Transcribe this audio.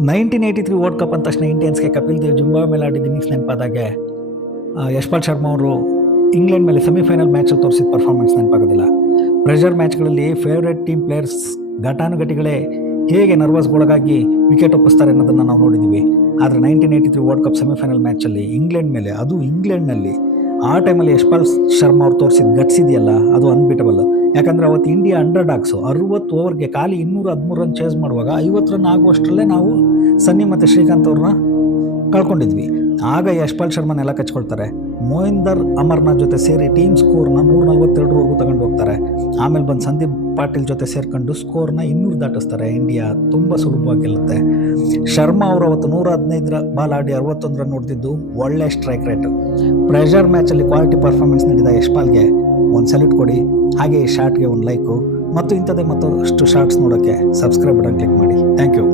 1983 world cup ಅಂದ ತಕ್ಷಣ ಇಂಡಿಯನ್ಸ್ಗೆ Kapil Dev Zimbabwe ಮೇಲೆ ಆಡಿದ ಇನ್ನಿಂಗ್ಸ್ ನೆನಪಾದಾಗೆ ಯಶ್ಪಾಲ್ ಶರ್ಮಾ ಅವರು ಇಂಗ್ಲೆಂಡ್ ಮೇಲೆ ಸೆಮಿಫೈನಲ್ ಮ್ಯಾಚಲ್ಲಿ ತೋರಿಸಿದ ಪರ್ಫಾರ್ಮೆನ್ಸ್ ನೆನಪಾಗೋದಿಲ್ಲ. ಪ್ರೆಷರ್ ಮ್ಯಾಚ್ಗಳಲ್ಲಿ ಫೇವ್ರೇಟ್ ಟೀಮ್ ಪ್ಲೇಯರ್ಸ್ ಘಟಾನುಘಟಿಗಳೇ ಹೇಗೆ ನರ್ವಸ್ಗೊಳಗಾಗಿ ವಿಕೆಟ್ ಒಪ್ಪಿಸ್ತಾರೆ ಅನ್ನೋದನ್ನು ನಾವು ನೋಡಿದ್ದೀವಿ. ಆದರೆ 1983 ವರ್ಲ್ಡ್ ಕಪ್ ಸೆಮಿಫೈನಲ್ ಮ್ಯಾಚಲ್ಲಿ ಇಂಗ್ಲೆಂಡ್ ಮೇಲೆ, ಅದು ಇಂಗ್ಲೆಂಡ್ನಲ್ಲಿ ಆ ಟೈಮಲ್ಲಿ ಯಶ್ಪಾಲ್ ಶರ್ಮಾ ಅವ್ರು ತೋರಿಸಿದ ಗಟ್ಸ್ ಇದೆಯಲ್ಲ, ಅದು ಅನ್ಬಿಟಬಲ್. ಯಾಕಂದರೆ ಅವತ್ತು ಇಂಡಿಯಾ ಅಂಡರ್ ಡಾಗ್ಸು 60 ಓವರ್ಗೆ ಖಾಲಿ 213 ರನ್ ಚೇಸ್ ಮಾಡುವಾಗ 50 ರನ್ ಆಗುವಷ್ಟರಲ್ಲೇ ನಾವು ಸನ್ನಿ ಮತ್ತು ಶ್ರೀಕಾಂತ್ ಅವ್ರನ್ನ ಕಳ್ಕೊಂಡಿದ್ವಿ. ಆಗ ಯಶ್ಪಾಲ್ ಶರ್ಮಾ ನೆಲ ಕಚ್ಕೊಳ್ತಾರೆ. ಮೋಹಿಂದರ್ ಅಮರ್ನಾಥ್ ಜೊತೆ ಸೇರಿ ಟೀಮ್ ಸ್ಕೋರ್ನ 142ವರೆಗೂ ತಗೊಂಡು ಹೋಗ್ತಾರೆ. ಆಮೇಲೆ ಬಂದು ಸಂದೀಪ್ ಪಾಟೀಲ್ ಜೊತೆ ಸೇರ್ಕೊಂಡು ಸ್ಕೋರ್ನ 200 ದಾಟಿಸ್ತಾರೆ. ಇಂಡಿಯಾ ತುಂಬ ಸುಲಭವಾಗಿ ಗೆಲ್ಲುತ್ತೆ. ಶರ್ಮಾ ಅವರು ಅವತ್ತು 115 ಬಾಲ್ ಆಡಿ 61 ರನ್ ಹೊಡೆದಿದ್ದು ಒಳ್ಳೆ ಸ್ಟ್ರೈಕ್ ರೇಟ್. ಪ್ರೆಷರ್ ಮ್ಯಾಚಲ್ಲಿ ಕ್ವಾಲಿಟಿ ಪರ್ಫಾರ್ಮೆನ್ಸ್ ನೀಡಿದ ಯಶ್ಪಾಲ್ಗೆ ಒಂದು ಸಲ್ಯೂಟ್ ಕೊಡಿ. ಹಾಗೆ ಈ ಶಾರ್ಟ್ಗೆ ಒಂದು ಲೈಕು ಮತ್ತು ಇಂಥದ್ದೇ ಮತ್ತಷ್ಟು ಶಾರ್ಟ್ಸ್ ನೋಡೋಕ್ಕೆ ಸಬ್ಸ್ಕ್ರೈಬ್ ಬಟನ್ ಕ್ಲಿಕ್ ಮಾಡಿ. Thank you.